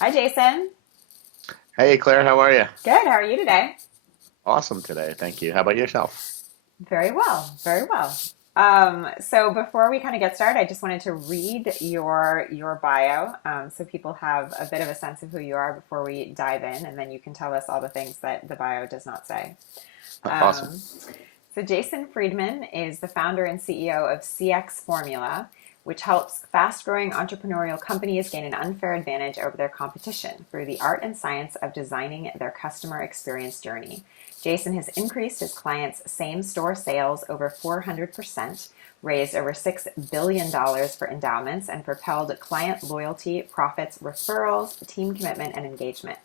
Hi, Jason. Hey Claire, how are you? Good. How are you today? Awesome today, thank you. How about yourself? Very well. Very well. So before we kind of get started, I just wanted to read your bio, so people have a bit of a sense of who you are before we dive in, and then you can tell us all the things that the bio does not say. Awesome. Um, So, Jason Friedman is the founder and CEO of CX Formula, which helps fast growing entrepreneurial companies gain an unfair advantage over their competition through the art and science of designing their customer experience journey. Jason has increased his clients' same store sales over 400%, raised over $6 billion dollars for endowments, and propelled client loyalty, profits, referrals, team commitment, and engagement.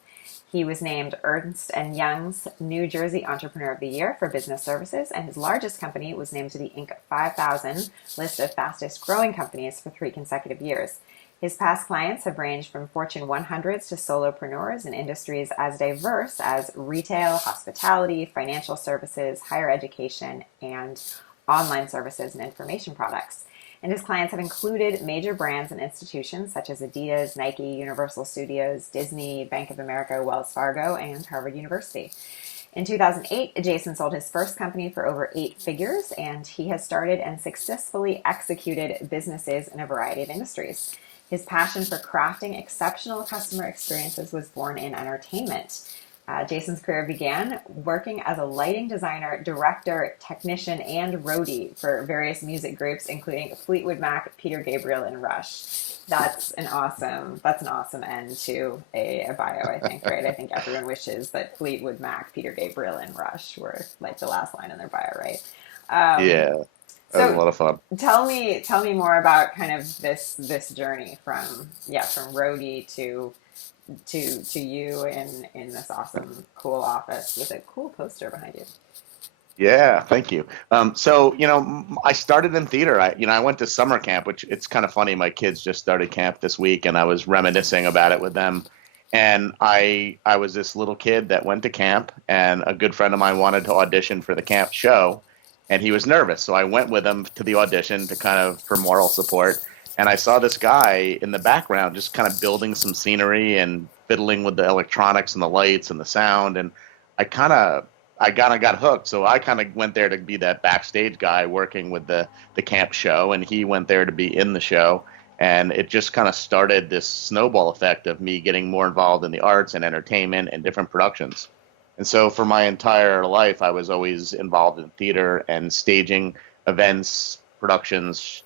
He was named Ernst & Young's New Jersey Entrepreneur of the Year for business services, and his largest company was named to the Inc. 5000 list of fastest growing companies for 3 consecutive years. His past clients have ranged from Fortune 100s to solopreneurs in industries as diverse as retail, hospitality, financial services, higher education, and online services and information products. And his clients have included major brands and institutions such as Adidas, Nike, Universal Studios, Disney, Bank of America, Wells Fargo, and Harvard University. In 2008, Jason sold his first company for over 8 figures, and he has started and successfully executed businesses in a variety of industries. His passion for crafting exceptional customer experiences was born in entertainment. Jason's career began working as a lighting designer, director, technician, and roadie for various music groups, including Fleetwood Mac, Peter Gabriel, and Rush. That's an awesome end to a bio, I think, right? I think everyone wishes that Fleetwood Mac, Peter Gabriel, and Rush were like the last line in their bio, right? Um, Yeah, that was a so lot of fun. tell me more about kind of this journey from roadie to you in this awesome cool office with a cool poster behind you. Yeah, thank you. I started in theater. I went to summer camp, which it's kind of funny. My kids just started camp this week, and I was reminiscing about it with them. And I was this little kid that went to camp, and a good friend of mine wanted to audition for the camp show, and he was nervous, so I went with him to the audition to kind of for moral support. And I saw this guy in the background just kind of building some scenery and fiddling with the electronics and the lights and the sound, and I kind of I kind of got hooked. So I kind of went there to be that backstage guy working with the camp show, and he went there to be in the show. And it just kind of started this snowball effect of me getting more involved in the arts and entertainment and different productions. And so for my entire life, I was always involved in theater and staging events, productions,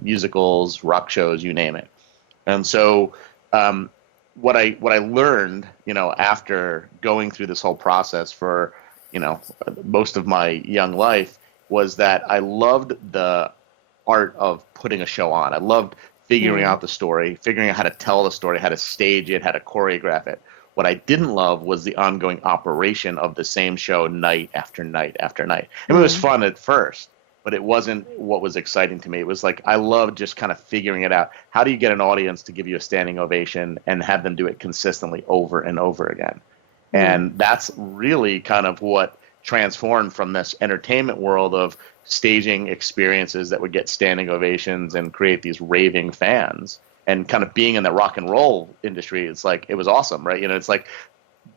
musicals, rock shows, you name it. And so um, what I learned, after going through this whole process for, most of my young life was that I loved the art of putting a show on. I loved figuring Hmm. out the story, figuring out how to tell the story, how to stage it, how to choreograph it. What I didn't love was the ongoing operation of the same show night after night after night. I mean, it was Hmm. fun at first, but it wasn't what was exciting to me. It was like I loved just kind of figuring it out. How do you get an audience to give you a standing ovation and have them do it consistently over and over again? Hmm. And that's really kind of what transformed from this entertainment world of staging experiences that would get standing ovations and create these raving fans and kind of being in the rock and roll industry. It's like it was awesome, right? It's like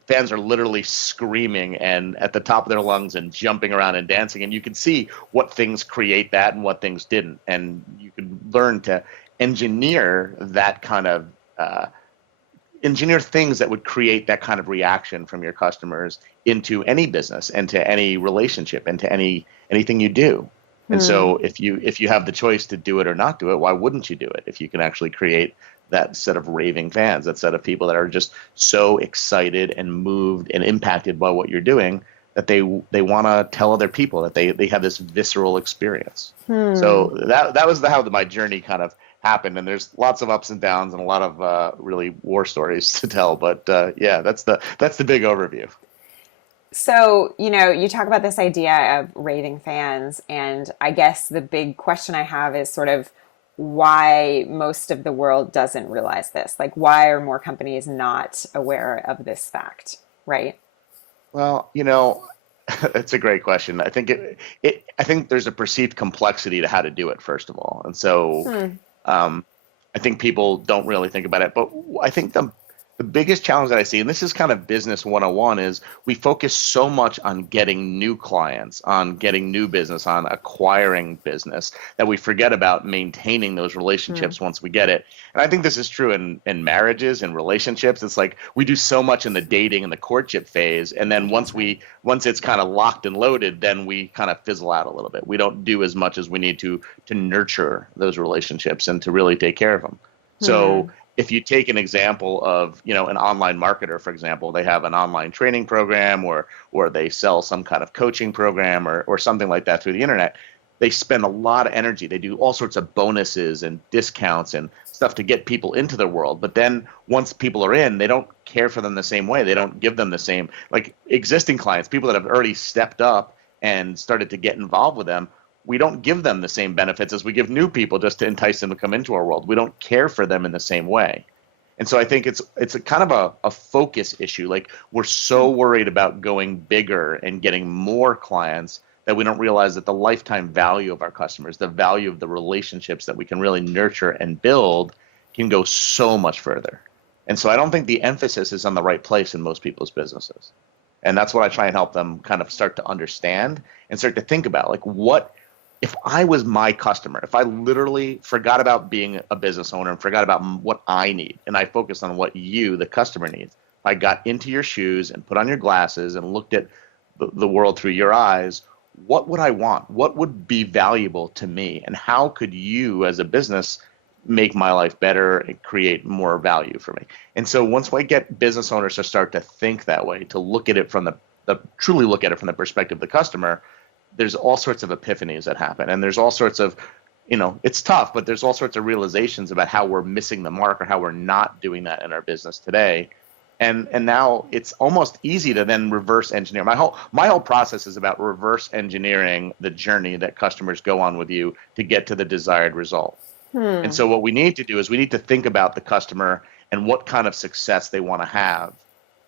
fans are literally screaming and at the top of their lungs and jumping around and dancing, and you can see what things create that and what things didn't, and you could learn to engineer that kind of engineer things that would create that kind of reaction from your customers into any business, into any relationship, into anything you do. And Hmm. so if you have the choice to do it or not do it, why wouldn't you do it if you can actually create that set of raving fans, that set of people that are just so excited and moved and impacted by what you're doing that they want to tell other people that they have this visceral experience. Hmm. So that was how my journey kind of happened, and there's lots of ups and downs and a lot of really war stories to tell. But yeah, that's the big overview. So, you talk about this idea of raving fans, and I guess the big question I have is sort of why most of the world doesn't realize this. Like, why are more companies not aware of this fact, right? Well, it's a great question. I think there's a perceived complexity to how to do it, first of all, and so Hmm. um, I think people don't really think about it. But I think The biggest challenge that I see, and this is kind of business 101, is we focus so much on getting new clients, on getting new business, on acquiring business, that we forget about maintaining those relationships once we get it. And I think this is true in marriages and relationships. It's like we do so much in the dating and the courtship phase, and then once it's kind of locked and loaded, then we kind of fizzle out a little bit. We don't do as much as we need to nurture those relationships and to really take care of them. So if you take an example of, an online marketer, for example, they have an online training program or they sell some kind of coaching program or something like that through the internet. They spend a lot of energy. They do all sorts of bonuses and discounts and stuff to get people into their world. But then once people are in, they don't care for them the same way. They don't give them the same, like existing clients, people that have already stepped up and started to get involved with them. We don't give them the same benefits as we give new people just to entice them to come into our world. We don't care for them in the same way. And so I think it's a kind of a focus issue. Like we're so worried about going bigger and getting more clients that we don't realize that the lifetime value of our customers, the value of the relationships that we can really nurture and build can go so much further. And so I don't think the emphasis is on the right place in most people's businesses. And that's what I try and help them kind of start to understand and start to think about, like, what if I was my customer, if I literally forgot about being a business owner and forgot about what I need, and I focused on what you, the customer, needs. If I got into your shoes and put on your glasses and looked at the world through your eyes, what would I want? What would be valuable to me? And how could you as a business make my life better and create more value for me? And so once we get business owners to start to think that way, to look at it from truly look at it from the perspective of the customer, there's all sorts of epiphanies that happen. And there's all sorts of, it's tough, but there's all sorts of realizations about how we're missing the mark or how we're not doing that in our business today. And now it's almost easy to then reverse engineer. My whole process is about reverse engineering the journey that customers go on with you to get to the desired result. And so what we need to do is we need to think about the customer and what kind of success they want to have.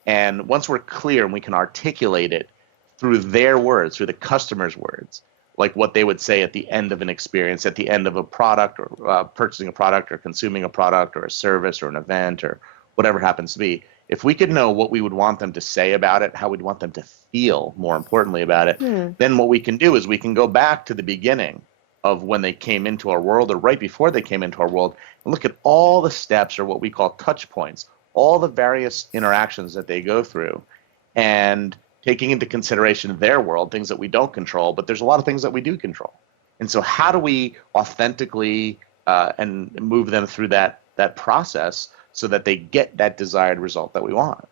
And once we're clear and we can articulate it through their words, through the customer's words, like what they would say at the end of an experience, at the end of a product or purchasing a product or consuming a product or a service or an event or whatever it happens to be. If we could know what we would want them to say about it, how we'd want them to feel, more importantly, about it, then what we can do is we can go back to the beginning of when they came into our world or right before they came into our world and look at all the steps or what we call touch points, all the various interactions that they go through, and taking into consideration their world, things that we don't control, but there's a lot of things that we do control. And so how do we authentically and move them through that process so that they get that desired result that we want?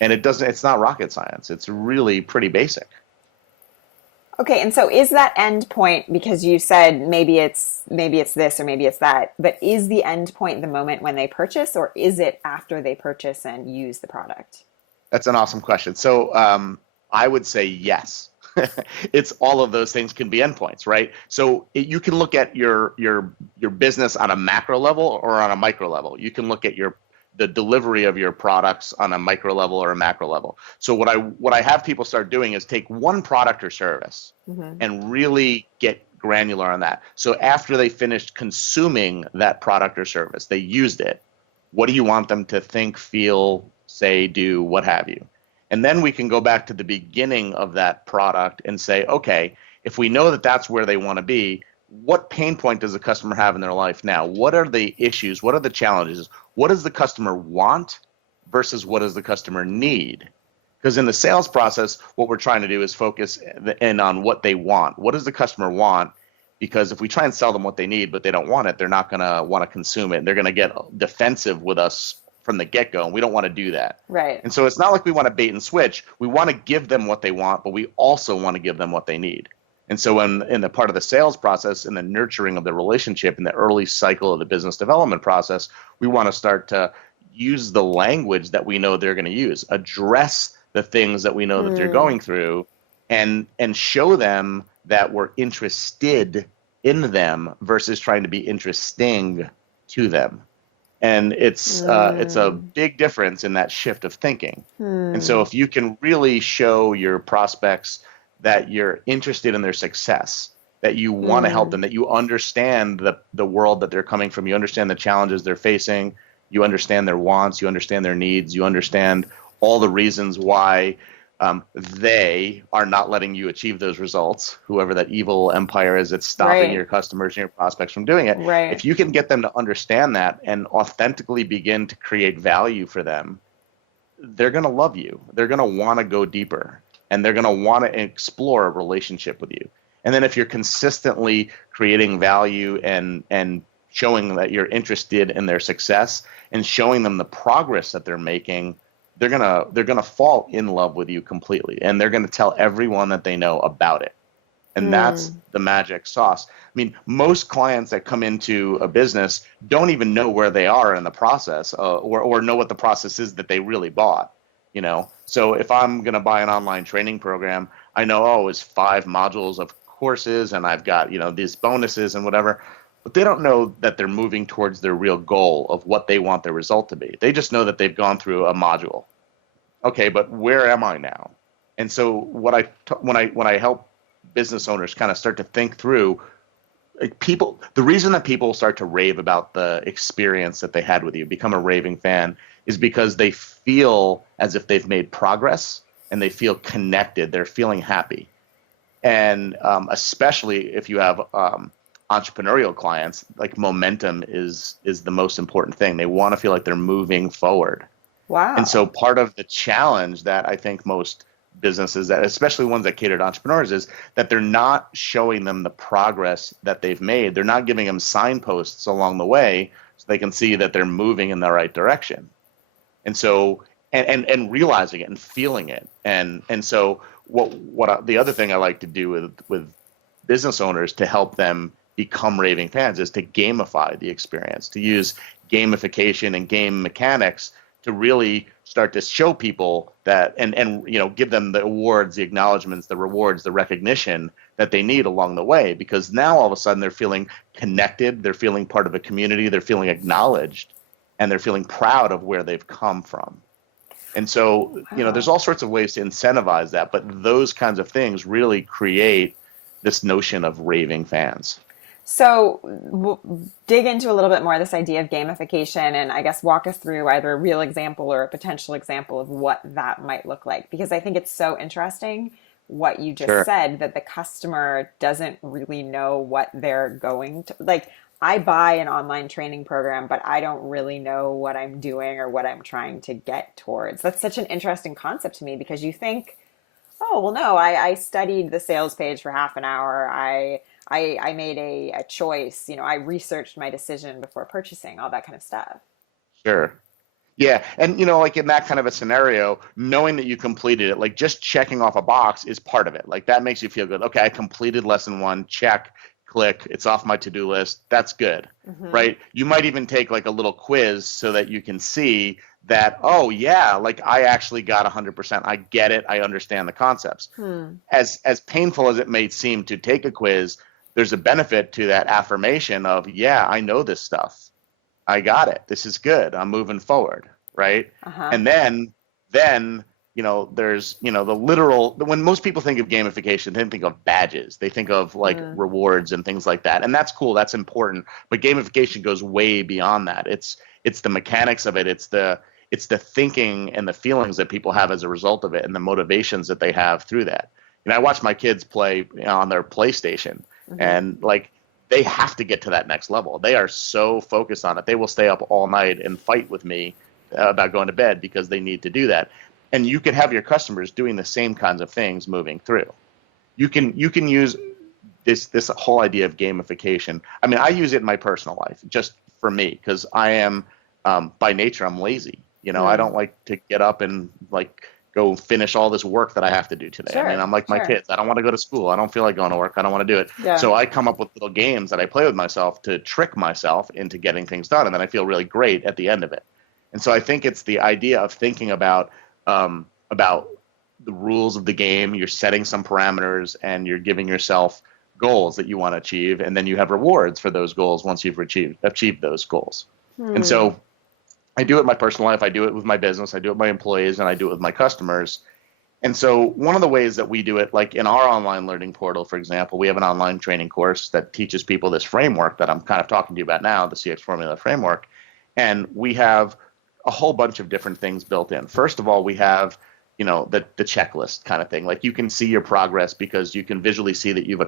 And it's not rocket science. It's really pretty basic. Okay, and so is that end point, because you said maybe it's this or maybe it's that, but is the end point the moment when they purchase, or is it after they purchase and use the product? That's an awesome question. So I would say yes. It's all of those things can be endpoints, right? So you can look at your business on a macro level or on a micro level. You can look at the delivery of your products on a micro level or a macro level. So what I have people start doing is take one product or service and really get granular on that. So after they finished consuming that product or service, they used it. What do you want them to think, feel, say, do, what have you? And then we can go back to the beginning of that product and say, okay, if we know that that's where they want to be, what pain point does the customer have in their life now? What are the issues? What are the challenges? What does the customer want versus what does the customer need? Because in the sales process, what we're trying to do is focus in on what they want. What does the customer want? Because if we try and sell them what they need, but they don't want it, they're not going to want to consume it. They're going to get defensive with us from the get-go, and we don't want to do that. Right. And so it's not like we want to bait and switch. We want to give them what they want, but we also want to give them what they need. And so in the part of the sales process, in the nurturing of the relationship, in the early cycle of the business development process, we want to start to use the language that we know they're going to use, address the things that we know that they're going through, and show them that we're interested in them versus trying to be interesting to them. And it's a big difference in that shift of thinking. And so if you can really show your prospects that you're interested in their success, that you want to help them, that you understand the world that they're coming from, you understand the challenges they're facing, You understand their wants, you understand their needs, you understand all the reasons why they are not letting you achieve those results, whoever that evil empire is that's stopping your Right. customers and your prospects from doing it. Right. If you can get them to understand that and authentically begin to create value for them, they're going to love you. They're going to want to go deeper, and they're going to want to explore a relationship with you. And then if you're consistently creating value and showing that you're interested in their success and showing them the progress that they're making, they're gonna fall in love with you completely, and they're gonna tell everyone that they know about it. And that's Hmm. the magic sauce. I mean, most clients that come into a business don't even know where they are in the process, or know what the process is that they really bought. So if I'm going to buy an online training program, I know, oh, it's 5 modules of courses, and I've got these bonuses and whatever. But they don't know that they're moving towards their real goal of what they want their result to be. They just know that they've gone through a module. Okay, but where am I now? And so when I help business owners kind of start to think through, like, the reason that people start to rave about the experience that they had with you, become a raving fan, is because they feel as if they've made progress and they feel connected. They're feeling happy. And especially if you have entrepreneurial clients, like, momentum is the most important thing. They want to feel like they're moving forward. And so Wow. part of the challenge that I think most businesses, that especially ones that cater to entrepreneurs, is that they're not showing them the progress that they've made. They're not giving them signposts along the way so they can see that they're moving in the right direction. And so, and realizing it and feeling it. And so the other thing I like to do with business owners to help them become raving fans is to gamify the experience, to use gamification and game mechanics to really start to show people that, and give them the awards, the acknowledgments, the rewards, the recognition that they need along the way, because now all of a sudden they're feeling connected, they're feeling part of a community, they're feeling acknowledged, and they're feeling proud of where they've come from. And so, there's Wow. all sorts of ways to incentivize that, but those kinds of things really create this notion of raving fans. So, dig into a little bit more this idea of gamification, and I guess walk us through either a real example or a potential example of what that might look like. Because I think it's so interesting what you just Sure. said, that the customer doesn't really know what they're going to like. I buy an online training program, but I don't really know what I'm doing or what I'm trying to get towards. That's such an interesting concept to me, because you think, oh, well, no, I studied the sales page for half an hour. I made a choice. I researched my decision before purchasing, all that kind of stuff. Sure. Yeah, and like in that kind of a scenario, knowing that you completed it, like just checking off a box is part of it. Like that makes you feel good. Okay, I completed lesson 1, check, click, it's off my to-do list. That's good, Hmm. right? You might even take like a little quiz so that you can see that, oh yeah, like I actually got 100%. I get it. I understand the concepts. Hmm. As painful as it may seem to take a quiz, there's a benefit to that affirmation of, yeah, I know this stuff. I got it. This is good. I'm moving forward, right? Uh-huh. And then there's the literal. When most people think of gamification, they think of badges. They think of like Hmm. rewards and things like that, and that's cool. That's important. But gamification goes way beyond that. It's the mechanics of it. It's the thinking and the feelings that people have as a result of it, and the motivations that they have through that. I watch my kids play on their PlayStation, Hmm. and like they have to get to that next level. They are so focused on it. They will stay up all night and fight with me about going to bed because they need to do that. And you can have your customers doing the same kinds of things moving through. You can use this whole idea of gamification. I mean, I use it in my personal life just for me because I am by nature I'm lazy. I Hmm. don't like to get up and like go finish all this work that I have to do today. I mean, Sure. I'm like my Sure. kids. I don't want to go to school. I don't feel like going to work. I don't want to do it. Yeah. So I come up with little games that I play with myself to trick myself into getting things done, and then I feel really great at the end of it. And so I think it's the idea of thinking about the rules of the game. You're setting some parameters, and you're giving yourself goals that you want to achieve, and then you have rewards for those goals once you've achieved those goals. And Hmm. so I do it in my personal life. I do it with my business. I do it with my employees, and I do it with my customers. And so one of the ways that we do it, like in our online learning portal, for example, we have an online training course that teaches people this framework that I'm kind of talking to you about now, the CX Formula framework. And we have a whole bunch of different things built in. First of all, we have, the checklist kind of thing. Like you can see your progress because you can visually see that you've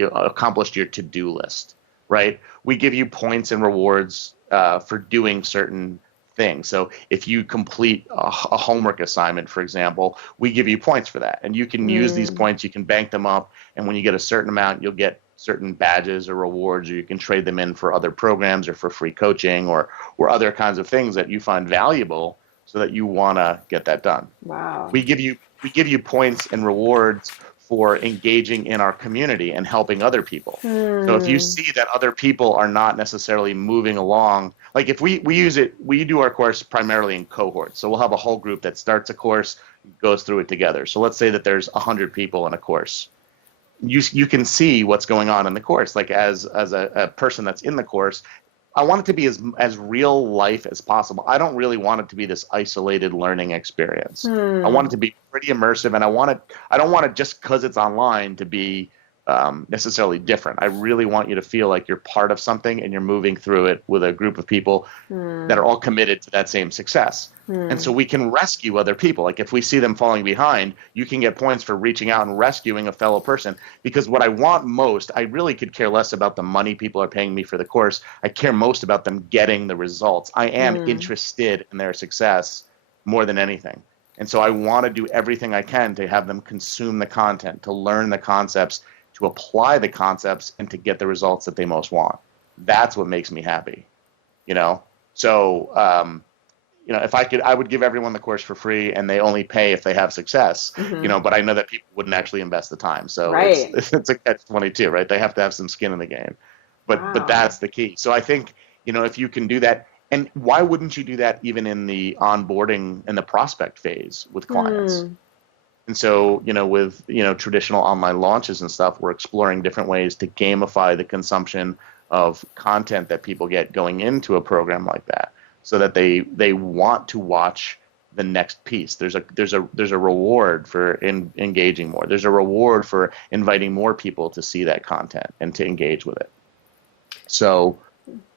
accomplished your to-do list, right? We give you points and rewards for doing certain things. So if you complete a homework assignment, for example, we give you points for that. And you can use these points, you can bank them up, and when you get a certain amount, you'll get certain badges or rewards, or you can trade them in for other programs or for free coaching or other kinds of things that you find valuable so that you want to get that done. Wow. We give you points and rewards for engaging in our community and helping other people. So if you see that other people are not necessarily moving along, like if we do our course primarily in cohorts. So we'll have a whole group that starts a course, goes through it together. So let's say that there's 100 people in a course. You can see what's going on in the course. Like as a person that's in the course, I want it to be as real life as possible. I don't really want it to be this isolated learning experience. I want it to be pretty immersive, and I don't want it just because it's online to be necessarily different. I really want you to feel like you're part of something and you're moving through it with a group of people that are all committed to that same success. And so we can rescue other people. Like if we see them falling behind, you can get points for reaching out and rescuing a fellow person. Because what I want most, I really could care less about the money people are paying me for the course. I care most about them getting the results. I am interested in their success more than anything. And so I want to do everything I can to have them consume the content, to learn the concepts, to apply the concepts, and to get the results that they most want. That's what makes me happy, So, if I could, I would give everyone the course for free, and they only pay if they have success, but I know that people wouldn't actually invest the time. So it's a catch-22, right? They have to have some skin in the game. But that's the key. So I think, if you can do that, and why wouldn't you do that even in the onboarding and the prospect phase with clients? And so, with, traditional online launches and stuff, we're exploring different ways to gamify the consumption of content that people get going into a program like that, so that they want to watch the next piece. There's a reward for engaging more. There's a reward for inviting more people to see that content and to engage with it. So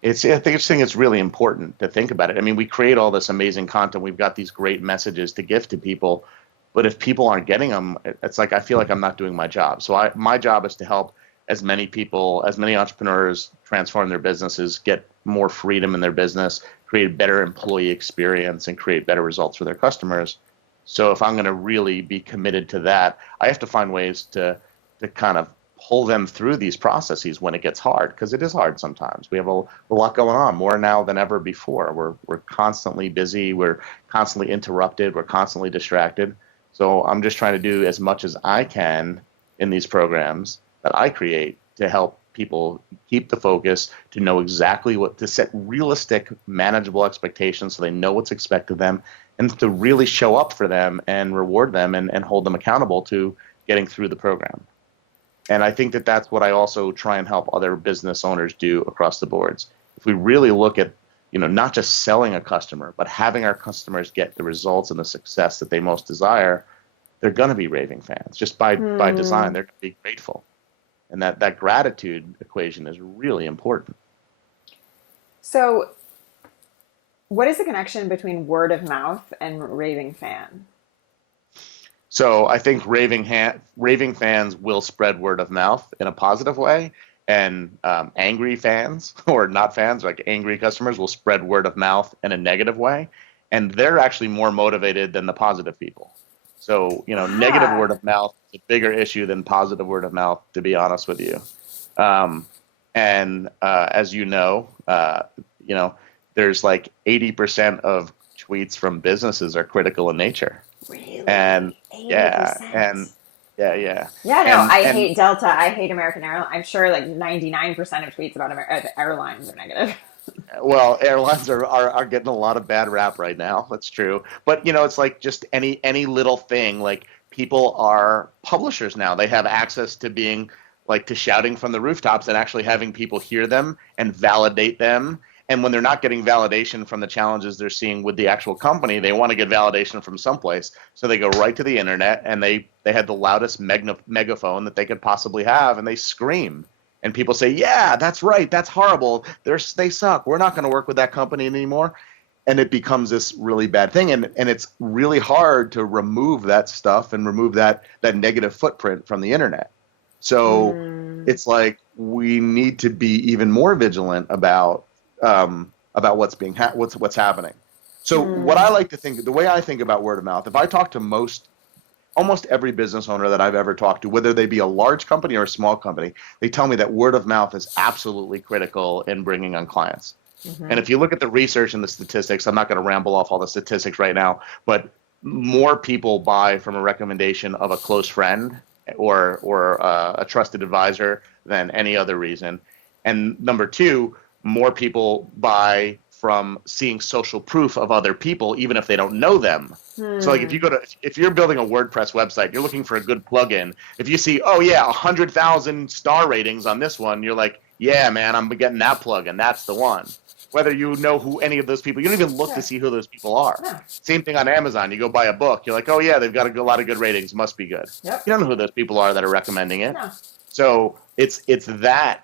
I think it's really important to think about it. I mean, we create all this amazing content. We've got these great messages to give to people, but if people aren't getting them, it's like I feel like I'm not doing my job. So my job is to help as many people, as many entrepreneurs transform their businesses, get more freedom in their business, create a better employee experience, and create better results for their customers. So if I'm going to really be committed to that, I have to find ways to kind of pull them through these processes when it gets hard, because it is hard sometimes. We have a lot going on, more now than ever before. We're constantly busy. We're constantly interrupted. We're constantly distracted. So I'm just trying to do as much as I can in these programs that I create to help people keep the focus, to know exactly to set realistic, manageable expectations so they know what's expected of them, and to really show up for them and reward them and hold them accountable to getting through the program. And I think that that's what I also try and help other business owners do across the boards. If we really look at, not just selling a customer, but having our customers get the results and the success that they most desire, they're going to be raving fans. Just by design, they're going to be grateful. And that gratitude equation is really important. So what is the connection between word of mouth and raving fan? So I think raving fans will spread word of mouth in a positive way, and angry fans, or not fans, like angry customers, will spread word of mouth in a negative way, and they're actually more motivated than the positive people. So, negative word of mouth is a bigger issue than positive word of mouth, to be honest with you. As there's like 80% of tweets from businesses are critical in nature. Really? And 80%? Yeah. I hate Delta. I hate American Airlines. I'm sure like 99% of tweets about airlines are negative. Well, airlines are getting a lot of bad rap right now. That's true. But, it's like just any little thing. Like, people are publishers now. They have access to being like to shouting from the rooftops and actually having people hear them and validate them. And when they're not getting validation from the challenges they're seeing with the actual company, they want to get validation from someplace. So they go right to the internet, and they had the loudest megaphone that they could possibly have, and they scream. and people say, yeah, that's right, that's horrible, they suck, we're not going to work with that company anymore. And it becomes this really bad thing. And it's really hard to remove that stuff and remove that negative footprint from the internet. So it's like we need to be even more vigilant about what's what's happening. So what I like to think, the way I think about word of mouth, if I talk to almost every business owner that I've ever talked to, whether they be a large company or a small company, they tell me that word of mouth is absolutely critical in bringing on clients. And if you look at the research and the statistics, I'm not going to ramble off all the statistics right now, but more people buy from a recommendation of a close friend or a trusted advisor than any other reason. And number two, more people buy from seeing social proof of other people, even if they don't know them. So like if you're building a WordPress website, you're looking for a good plugin. If you see, oh yeah, 100,000 star ratings on this one, you're like, yeah, man, I'm getting that plugin. That's the one. Whether you know who any of those people, you don't even look to see who those people are. Yeah. Same thing on Amazon. You go buy a book. You're like, oh yeah, they've got a lot of good ratings. Must be good. Yep. You don't know who those people are that are recommending it. No. So it's that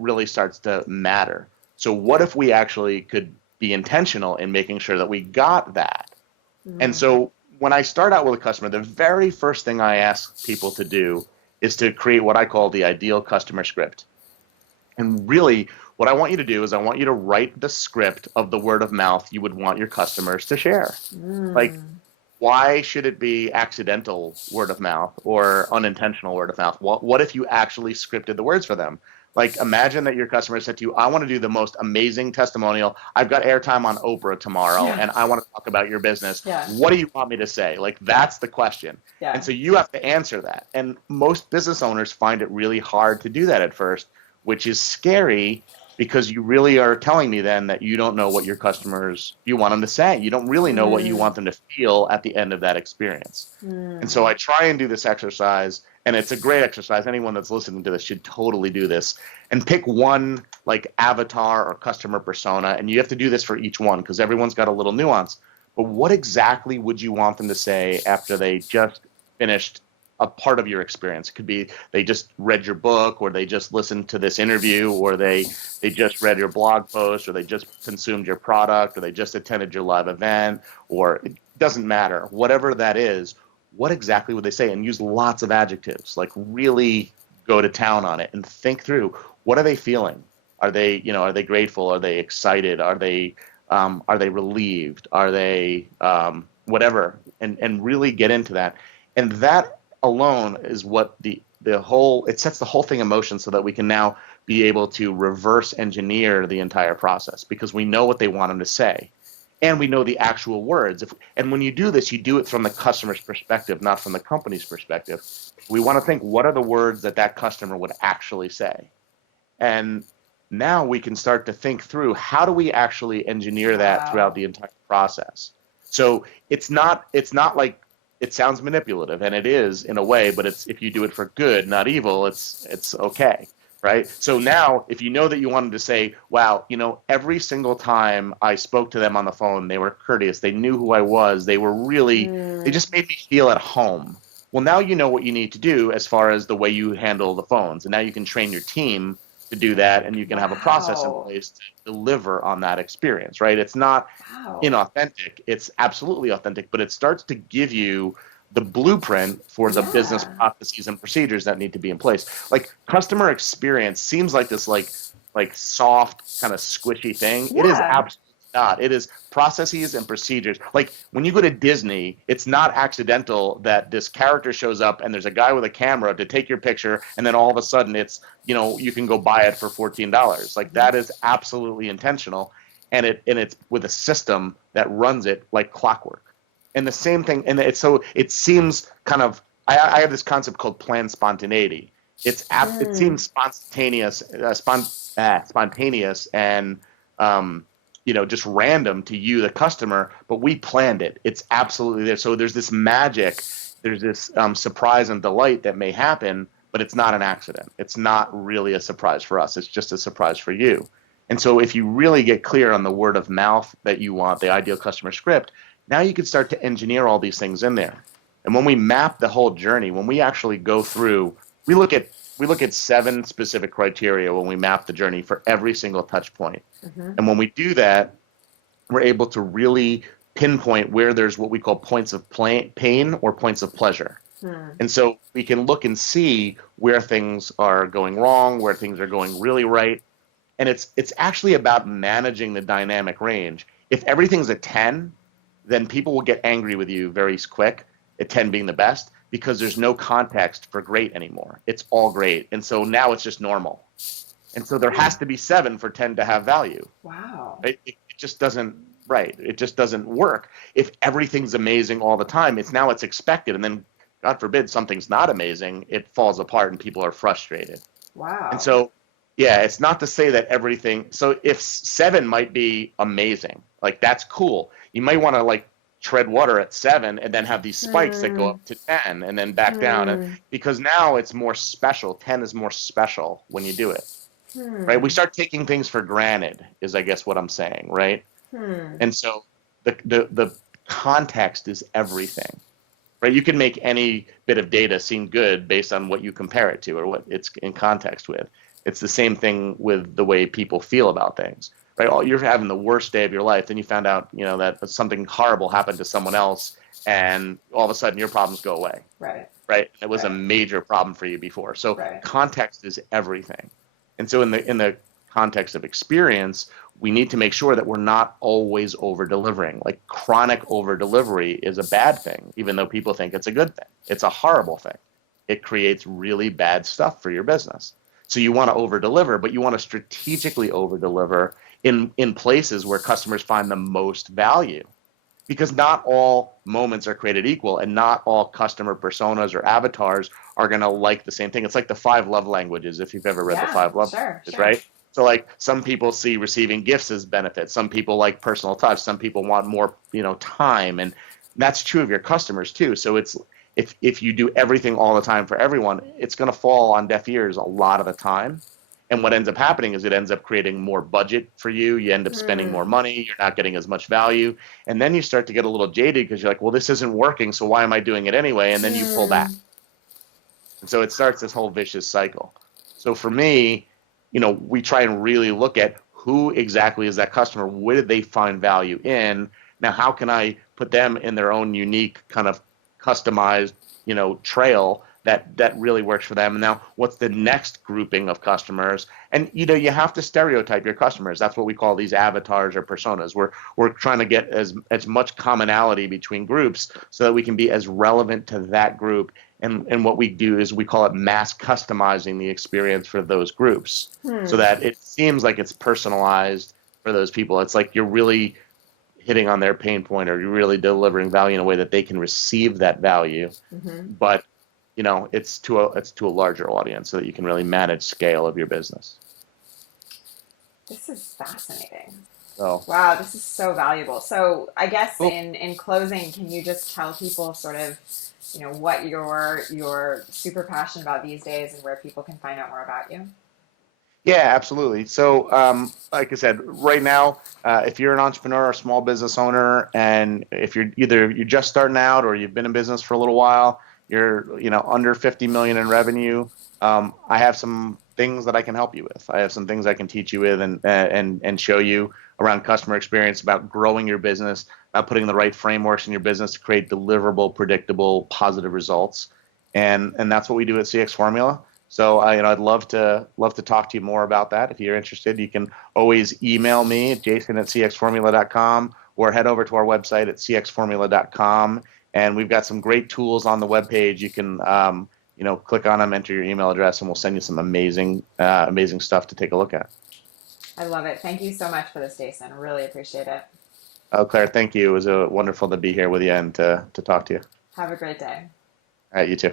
really starts to matter. So what if we actually could be intentional in making sure that we got that? And so when I start out with a customer, the very first thing I ask people to do is to create what I call the ideal customer script. And really, what I want you to do is I want you to write the script of the word of mouth you would want your customers to share. Like, why should it be accidental word of mouth or unintentional word of mouth? What if you actually scripted the words for them? Like, imagine that your customer said to you, I want to do the most amazing testimonial. I've got airtime on Oprah tomorrow, and I want to talk about your business. Yeah. What do you want me to say? Like, that's the question. Yeah. And so you have to answer that. And most business owners find it really hard to do that at first, which is scary, because you really are telling me then that you don't know what your customers, you want them to say. You don't really know what you want them to feel at the end of that experience. And so I try and do this exercise, and it's a great exercise. Anyone that's listening to this should totally do this. And pick one like avatar or customer persona, and you have to do this for each one because everyone's got a little nuance. But what exactly would you want them to say after they just finished a part of your experience? It could be they just read your book, or they just listened to this interview, or they just read your blog post, or they just consumed your product, or they just attended your live event, or it doesn't matter. Whatever that is, what exactly would they say? And use lots of adjectives, like really go to town on it and think through, what are they feeling? Are they grateful? Are they excited? Are they relieved? Are they whatever? And really get into that. And that alone is what it sets the whole thing in motion, so that we can now be able to reverse engineer the entire process, because we know what they want them to say and we know the actual words. And when you do this, you do it from the customer's perspective, not from the company's perspective. We want to think, what are the words that customer would actually say? And now we can start to think through, how do we actually engineer that throughout the entire process? So it's not like, it sounds manipulative, and it is in a way, but it's, if you do it for good, not evil, it's okay, right? So now, if you know that you want them to say, wow, every single time I spoke to them on the phone, they were courteous, they knew who I was, they were really, they just made me feel at home. Well, now you know what you need to do as far as the way you handle the phones, and now you can train your team to do that, and you can have a process in place to deliver on that experience, right? It's not inauthentic, it's absolutely authentic, but it starts to give you the blueprint for the business processes and procedures that need to be in place. Like, customer experience seems like this like soft, kind of squishy thing. It is absolutely not. It is processes and procedures. Like, when you go to Disney, it's not accidental that this character shows up and there's a guy with a camera to take your picture, and then all of a sudden it's, you can go buy it for $14. Like, that is absolutely intentional, and it's with a system that runs it like clockwork. And the same thing, and it seems kind of, I have this concept called planned spontaneity. It seems spontaneous and just random to you, the customer, but we planned it. It's absolutely there. So there's this magic, there's this surprise and delight that may happen, but it's not an accident. It's not really a surprise for us. It's just a surprise for you. And so if you really get clear on the word of mouth that you want, the ideal customer script, now you can start to engineer all these things in there. And when we map the whole journey, when we actually go through, we look at we look at 7 specific criteria when we map the journey for every single touch point. Mm-hmm. And when we do that, we're able to really pinpoint where there's what we call points of pain or points of pleasure. Hmm. And so we can look and see where things are going wrong, where things are going really right. And it's actually about managing the dynamic range. If everything's a 10, then people will get angry with you very quick, at 10 being the best, because there's no context for great anymore. It's all great. And so now it's just normal. And so there has to be 7 for 10 to have value. Wow. It just doesn't, right. It just doesn't work. If everything's amazing all the time, it's expected. And then, God forbid, something's not amazing, it falls apart and people are frustrated. And Wow. so, yeah, it's not to say that everything. So if 7 might be amazing, like that's cool. You might want to like tread water at 7 and then have these spikes that go up to 10 and then back down. And because now it's more special. 10 is more special when you do it, right? We start taking things for granted is, I guess, what I'm saying, right? And so the context is everything. Right, you can make any bit of data seem good based on what you compare it to or what it's in context with. It's the same thing with the way people feel about things, right? You're having the worst day of your life, then you found out, that something horrible happened to someone else, and all of a sudden your problems go away. Right. Right, it was a major problem for you before. So context is everything, and so in the context of experience, we need to make sure that we're not always over delivering. Like chronic over delivery is a bad thing, even though people think it's a good thing. It's a horrible thing. It creates really bad stuff for your business. So you want to over deliver, but you want to strategically over deliver in places where customers find the most value. Because not all moments are created equal, and not all customer personas or avatars are going to like the same thing. It's like the 5 love languages, if you've ever read the 5 love languages, right? So like some people see receiving gifts as benefits. Some people like personal touch. Some people want more, time. And that's true of your customers too. So it's if you do everything all the time for everyone, it's going to fall on deaf ears a lot of the time. And what ends up happening is it ends up creating more budget for you. You end up spending more money. You're not getting as much value. And then you start to get a little jaded because you're like, well, this isn't working, so why am I doing it anyway? And then you pull back. And so it starts this whole vicious cycle. So for me, we try and really look at who exactly is that customer. What did they find value in? Now, how can I put them in their own unique kind of customized, trail that really works for them? And now what's the next grouping of customers? And, you have to stereotype your customers. That's what we call these avatars or personas. We're trying to get as much commonality between groups so that we can be as relevant to that group. And what we do is we call it mass customizing the experience for those groups so that it seems like it's personalized for those people. It's like you're really hitting on their pain point, or you're really delivering value in a way that they can receive that value. But it's to a larger audience so that you can really manage scale of your business. This is fascinating. So, wow, this is so valuable. So I guess in closing, can you just tell people sort of, what you're super passionate about these days and where people can find out more about you? Yeah, absolutely. So, like I said, right now, if you're an entrepreneur or small business owner, and if you're just starting out or you've been in business for a little while, you're under 50 million in revenue, I have some things that I can help you with. I have some things I can teach you with and show you around customer experience, about growing your business, about putting the right frameworks in your business to create deliverable, predictable, positive results. And that's what we do at CX Formula. So I'd love to talk to you more about that. If you're interested, you can always email me at jason@cxformula.com, or head over to our website at cxformula.com. And we've got some great tools on the webpage. You can click on them, enter your email address, and we'll send you some amazing stuff to take a look at. I love it. Thank you so much for this, Jason. Really appreciate it. Oh, Claire, thank you. It was wonderful to be here with you and to talk to you. Have a great day. All right, you too.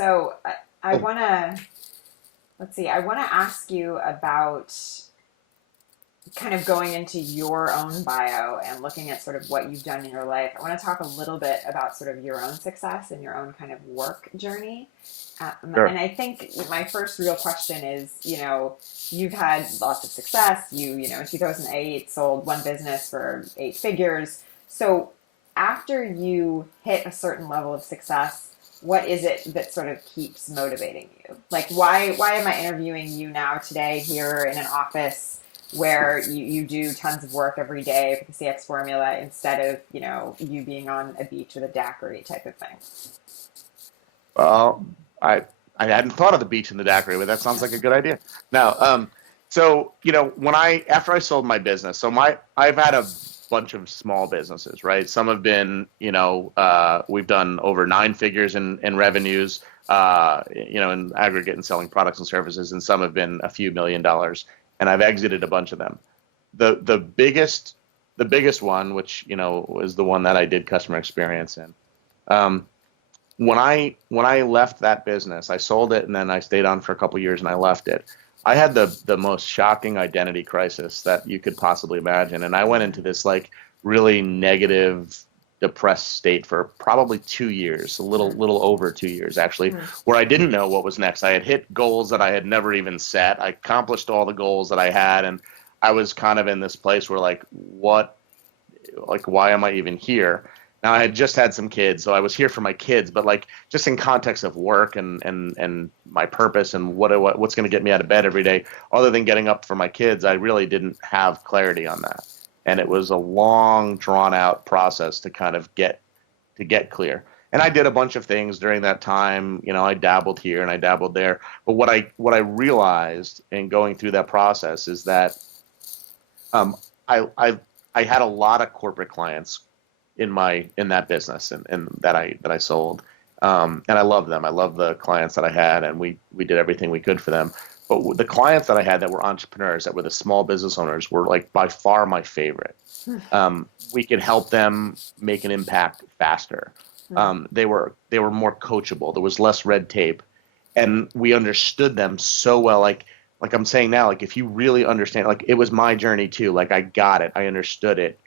So I want to, let's see, I want to ask you about kind of going into your own bio and looking at sort of what you've done in your life. I want to talk a little bit about sort of your own success and your own kind of work journey. Sure. And I think my first real question is, you've had lots of success. In 2008 sold one business for 8 figures. So after you hit a certain level of success, what is it that sort of keeps motivating you? Like, why am I interviewing you now today here in an office where you do tons of work every day for the CX formula instead of, you being on a beach with a daiquiri type of thing? Well, I hadn't thought of the beach and the daiquiri, but that sounds like a good idea. Now, so after I sold my business, I've had a bunch of small businesses, right? Some have been, we've done over 9 figures in revenues, in aggregate and selling products and services, and some have been a few $1,000,000, and I've exited a bunch of them. The biggest one, which was the one that I did customer experience in. When I left that business, I sold it and then I stayed on for a couple of years and I left it. I had the most shocking identity crisis that you could possibly imagine, and I went into this like really negative, depressed state for probably 2 years, a little over 2 years actually, where I didn't know what was next. I had hit goals that I had never even set. I accomplished all the goals that I had, and I was kind of in this place where why am I even here? Now, I had just had some kids, so I was here for my kids, but like just in context of work and my purpose and what's going to get me out of bed every day, other than getting up for my kids, I really didn't have clarity on that. And it was a long, drawn out process to kind of get clear. And I did a bunch of things during that time. I dabbled here and I dabbled there. But what I realized in going through that process is that I had a lot of corporate clients in that business and that I sold, and I love them. I love the clients that I had, and we did everything we could for them. But the clients that I had that were entrepreneurs, that were the small business owners, were like by far my favorite. We could help them make an impact faster. They were more coachable. There was less red tape, and we understood them so well. Like I'm saying now, like if you really understand, like it was my journey too. Like I got it, I understood it.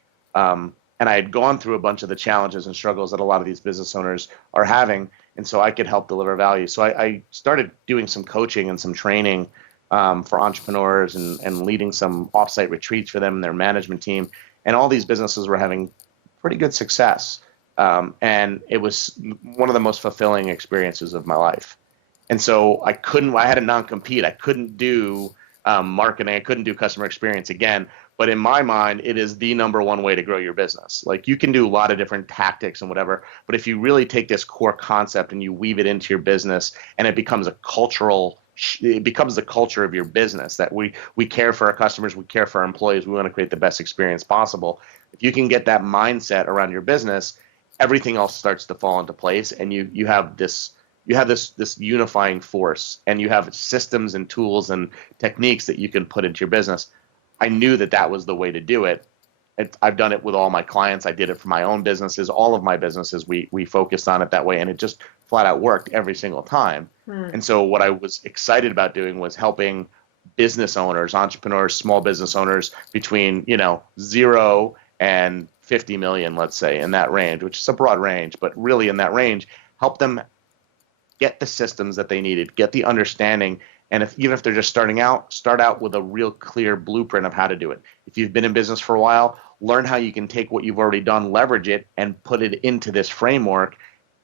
And I had gone through a bunch of the challenges and struggles that a lot of these business owners are having, and so I could help deliver value. So I started doing some coaching and some training for entrepreneurs and leading some offsite retreats for them and their management team. And all these businesses were having pretty good success. And it was one of the most fulfilling experiences of my life. And so I had a non-compete. I couldn't do marketing. I couldn't do customer experience again. But in my mind, it is the number one way to grow your business. Like you can do a lot of different tactics and whatever, but if you really take this core concept and you weave it into your business, and it becomes the culture of your business, that we care for our customers, we care for our employees, we want to create the best experience possible. If you can get that mindset around your business, everything else starts to fall into place, and you have this unifying force, and you have systems and tools and techniques that you can put into your business. I knew that was the way to do it. I've done it with all my clients. I did it for my own businesses. All of my businesses, we focused on it that way, and it just flat out worked every single time. And so what I was excited about doing was helping business owners, entrepreneurs, small business owners between 0 and 50 million, let's say, in that range, which is a broad range, but really in that range, help them get the systems that they needed, get the understanding. And even if they're just starting out, start out with a real clear blueprint of how to do it. If you've been in business for a while, learn how you can take what you've already done, leverage it, and put it into this framework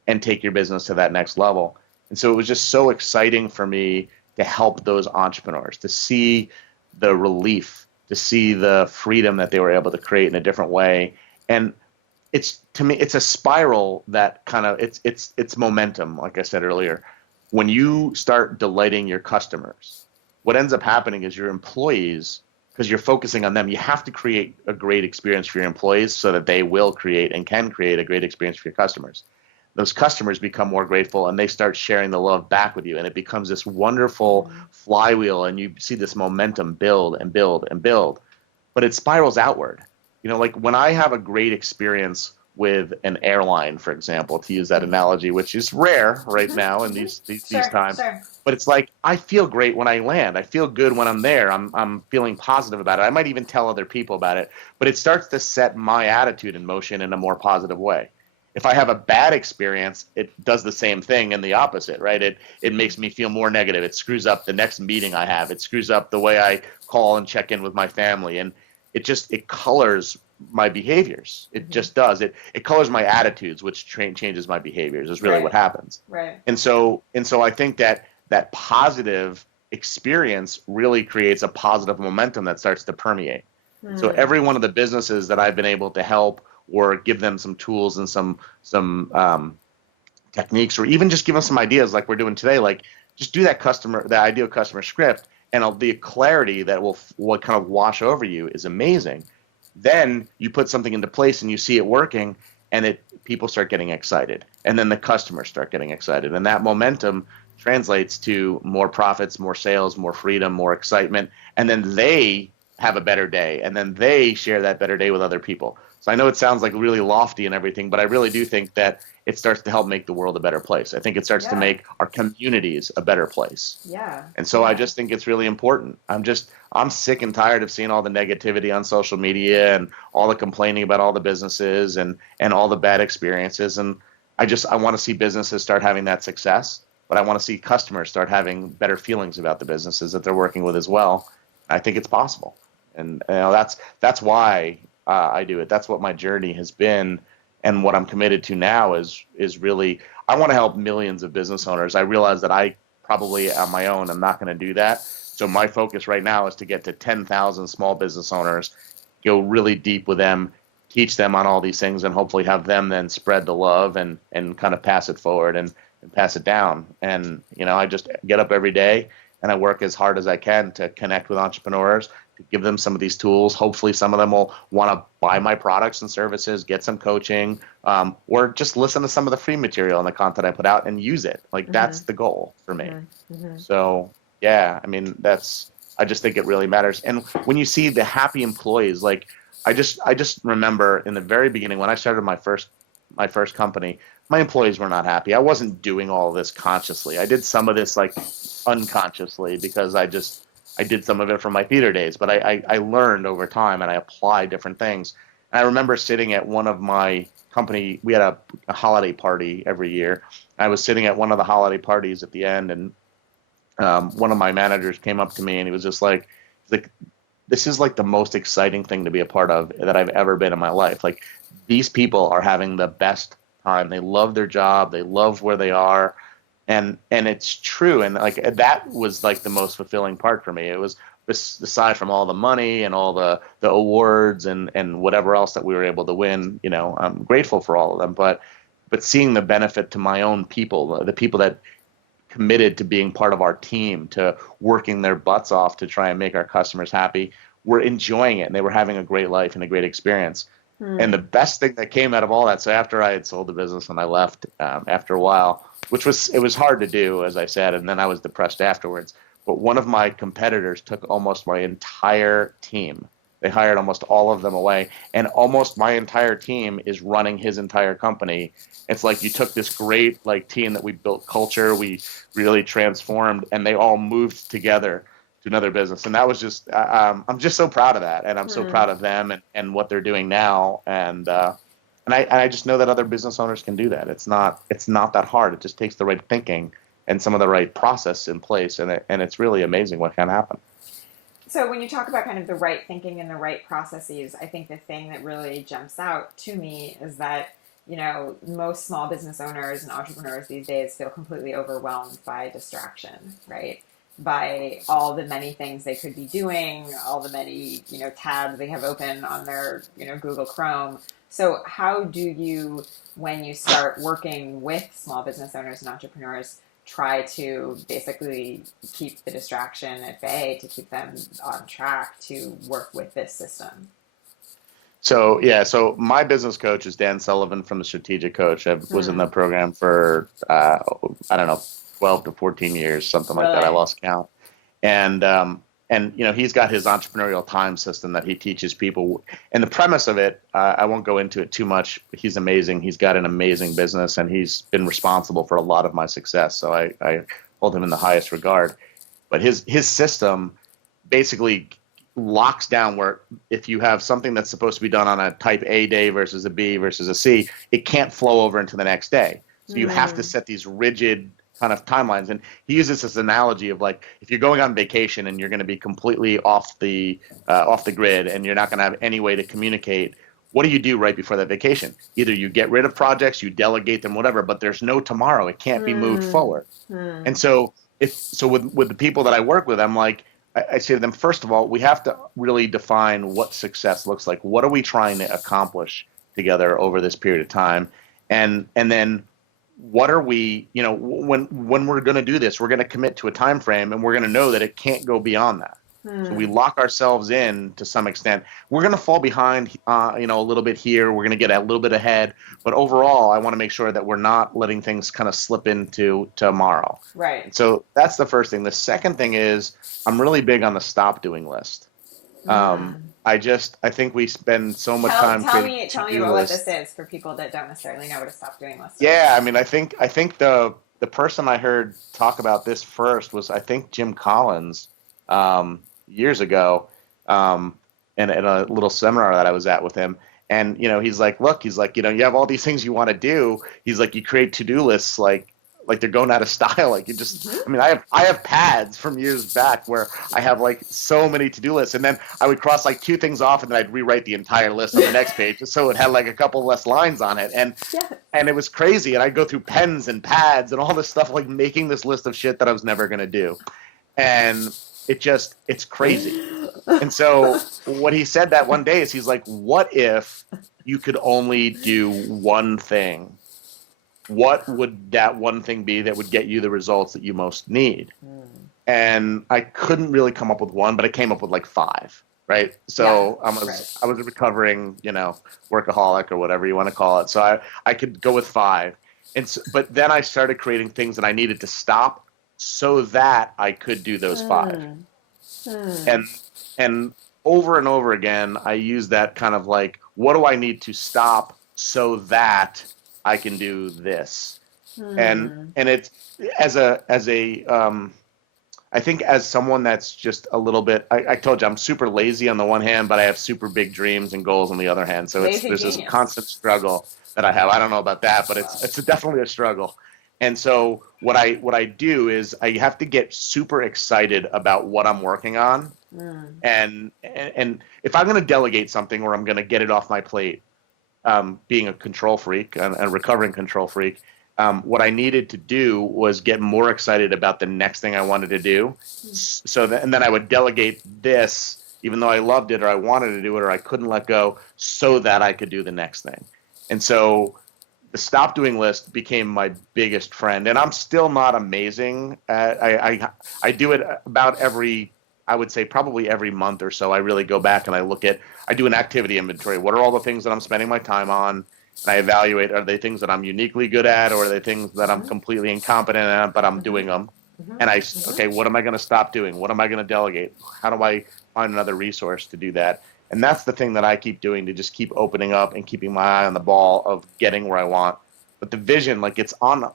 and take your business to that next level. And so it was just so exciting for me to help those entrepreneurs, to see the relief, to see the freedom that they were able to create in a different way. And to me, it's a spiral that kind of, it's momentum, like I said earlier. When you start delighting your customers, what ends up happening is your employees, because you're focusing on them, you have to create a great experience for your employees so that they will create and can create a great experience for your customers. Those customers become more grateful, and they start sharing the love back with you, and it becomes this wonderful flywheel, and you see this momentum build and build and build, but it spirals outward. Like when I have a great experience with an airline, for example, to use that analogy, which is rare right now in these times. Sure. But it's like I feel great when I land. I feel good when I'm there. I'm feeling positive about it. I might even tell other people about it. But it starts to set my attitude in motion in a more positive way. If I have a bad experience, it does the same thing in the opposite, right? It makes me feel more negative. It screws up the next meeting I have. It screws up the way I call and check in with my family, and it colors my behaviors. It just does. It colors my attitudes, which changes my behaviors. Is really what happens. Right. And so I think that positive experience really creates a positive momentum that starts to permeate. So every one of the businesses that I've been able to help or give them some tools and some techniques, or even just give them some ideas like we're doing today, like just do the ideal customer script, and the clarity that will kind of wash over you is amazing. Then you put something into place and you see it working, and people start getting excited, and then the customers start getting excited, and that momentum translates to more profits, more sales, more freedom, more excitement, and then they have a better day, and then they share that better day with other people. So I know it sounds like really lofty and everything, but I really do think that it starts to help make the world a better place. I think it starts to make our communities a better place. Yeah. And so I just think it's really important. I'm sick and tired of seeing all the negativity on social media and all the complaining about all the businesses and all the bad experiences. And I want to see businesses start having that success, but I want to see customers start having better feelings about the businesses that they're working with as well. I think it's possible. And that's why I do it. That's what my journey has been, and what I'm committed to now is really I want to help millions of business owners. I realize that I probably on my own I'm not going to do that. So my focus right now is to get to 10,000 small business owners, go really deep with them, teach them on all these things, and hopefully have them then spread the love and kind of pass it forward and pass it down. And I just get up every day and I work as hard as I can to connect with entrepreneurs, to give them some of these tools. Hopefully some of them will want to buy my products and services, get some coaching, or just listen to some of the free material and the content I put out and use it. Like that's the goal for me. So yeah, I mean, I just think it really matters. And when you see the happy employees, like I just remember in the very beginning when I started my first company, my employees were not happy. I wasn't doing all of this consciously. I did some of this like unconsciously because I did some of it from my theater days, but I learned over time and I applied different things. And I remember sitting at one of my company, we had a holiday party every year. I was sitting at one of the holiday parties at the end, and one of my managers came up to me and he was just like, this is like the most exciting thing to be a part of that I've ever been in my life. Like these people are having the best time. They love their job. They love where they are. And it's true. And like that was like the most fulfilling part for me. It was aside from all the money and all the awards and whatever else that we were able to win, I'm grateful for all of them. But seeing the benefit to my own people, the people that committed to being part of our team, to working their butts off to try and make our customers happy, were enjoying it and they were having a great life and a great experience. And the best thing that came out of all that, so after I had sold the business and I left after a while, it was hard to do, as I said, and then I was depressed afterwards. But one of my competitors took almost my entire team. They hired almost all of them away, and almost my entire team is running his entire company. It's like you took this great team that we built culture, we really transformed, and they all moved together to another business. And that was just I'm just so proud of that, and I'm so proud of them and what they're doing now. And I just know that other business owners can do that. It's not that hard. It just takes the right thinking and some of the right process in place, and it's really amazing what can happen. So when you talk about kind of the right thinking and the right processes, I think the thing that really jumps out to me is that, most small business owners and entrepreneurs these days feel completely overwhelmed by distraction, right? By all the many things they could be doing, all the many, tabs they have open on their, Google Chrome. So how do you, when you start working with small business owners and entrepreneurs, try to basically keep the distraction at bay, to keep them on track to work with this system? So my business coach is Dan Sullivan from the Strategic Coach. I was in the program for, 12 to 14 years, something like that. I lost count. And and he's got his entrepreneurial time system that he teaches people. And the premise of it, I won't go into it too much. He's amazing. He's got an amazing business, and he's been responsible for a lot of my success. So I hold him in the highest regard. But his system basically locks down where if you have something that's supposed to be done on a type A day versus a B versus a C, it can't flow over into the next day. So you have to set these rigid kind of timelines. And he uses this analogy of like, if you're going on vacation and you're going to be completely off the grid and you're not going to have any way to communicate, what do you do right before that vacation? Either you get rid of projects, you delegate them, whatever, but there's no tomorrow. It can't be moved forward. And so with the people that I work with, I'm like, I say to them, first of all, we have to really define what success looks like. What are we trying to accomplish together over this period of time? And then what are we, when we're going to do this, we're going to commit to a time frame, and we're going to know that it can't go beyond that. So we lock ourselves in to some extent. We're going to fall behind, a little bit here. We're going to get a little bit ahead. But overall, I want to make sure that we're not letting things kind of slip into tomorrow. Right. So that's the first thing. The second thing is I'm really big on the stop doing list. I think we spend so much time. Tell me about what this is for people that don't necessarily know what a stop doing list is. Yeah, I mean, I think the person I heard talk about this first was Jim Collins. Years ago, in a little seminar that I was at with him. And, he's like, look, you have all these things you want to do. He's like, you create to-do lists like they're going out of style. Like you just, I mean, I have pads from years back where I have like so many to-do lists, and then I would cross like 2 things off, and then I'd rewrite the entire list on the next page. So it had like a couple less lines on it. And it was crazy. And I'd go through pens and pads and all this stuff, like making this list of shit that I was never going to do. And it's crazy. And so what he said that one day is he's like, what if you could only do one thing? What would that one thing be that would get you the results that you most need? And I couldn't really come up with one, but I came up with like 5, right? So I was a recovering, workaholic or whatever you want to call it. So I could go with 5. But then I started creating things that I needed to stop so that I could do those 5. And over and over again, I use that kind of like, what do I need to stop so that I can do this? And it's I think as someone that's just a little bit, I told you I'm super lazy on the one hand, but I have super big dreams and goals on the other hand. So there's this constant struggle that I have. I don't know about that, but it's definitely a struggle. And so what I do is I have to get super excited about what I'm working on. And if I'm going to delegate something or I'm going to get it off my plate, being a control freak and a recovering control freak, what I needed to do was get more excited about the next thing I wanted to do. And then I would delegate this, even though I loved it or I wanted to do it or I couldn't let go, so that I could do the next thing. And so the stop doing list became my biggest friend, and I'm still not amazing. I do it about I would say probably every month or so. I really go back and I do an activity inventory. What are all the things that I'm spending my time on? And I evaluate, are they things that I'm uniquely good at, or are they things that I'm completely incompetent at, but I'm doing them? And what am I going to stop doing? What am I going to delegate? How do I find another resource to do that? And that's the thing that I keep doing, to just keep opening up and keeping my eye on the ball of getting where I want. But the vision, like I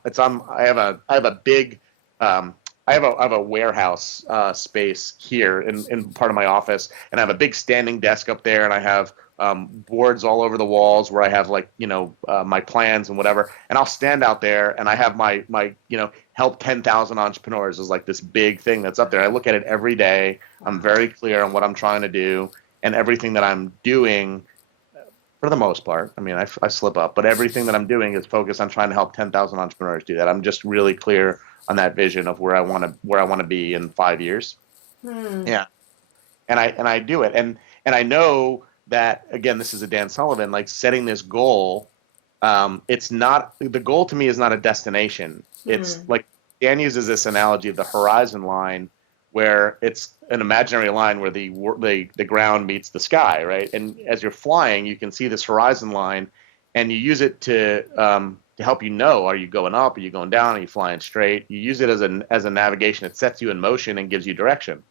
have a big, I have a warehouse space here in part of my office, and I have a big standing desk up there, and I have boards all over the walls where I have my plans and whatever. And I'll stand out there, and I have my help 10,000 entrepreneurs is like this big thing that's up there. I look at it every day. I'm very clear on what I'm trying to do. And everything that I'm doing, for the most part, I mean, I slip up, but everything that I'm doing is focused on trying to help 10,000 entrepreneurs do that. I'm just really clear on that vision of where I want to be in 5 years. Yeah, and I do it, and I know that, again, this is a Dan Sullivan, like setting this goal. It's not, the goal to me is not a destination. It's like Dan uses this analogy of the horizon line, where it's an imaginary line where the ground meets the sky, right? And as you're flying, you can see this horizon line, and you use it to help you know, are you going up, are you going down, are you flying straight? You use it as a navigation. It sets you in motion and gives you direction.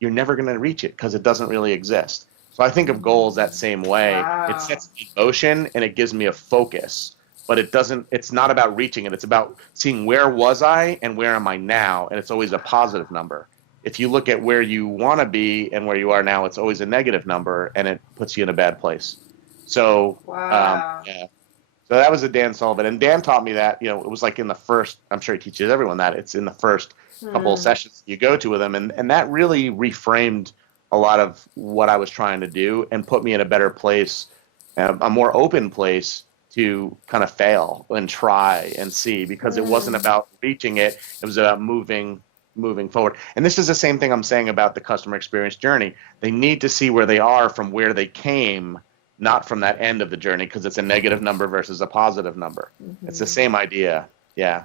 you're never going to reach it because it doesn't really exist. So I think of goals that same way. Wow. It sets me in motion and it gives me a focus, but it's not about reaching it. It's about seeing where was I and where am I now, and it's always a positive number. If you look at where you want to be and where you are now, it's always a negative number, and it puts you in a bad place. So, Wow. yeah. So that was a Dan Sullivan, and Dan taught me that. It was like in the first. I'm sure he teaches everyone that. It's in the first couple of sessions you go to with him, and that really reframed a lot of what I was trying to do and put me in a better place, a more open place to kind of fail and try and see, because it wasn't about reaching it. It was about moving forward. And this is the same thing I'm saying about the customer experience journey. They need to see where they are from where they came, not from that end of the journey, because it's a negative number versus a positive number. It's the same idea. Yeah.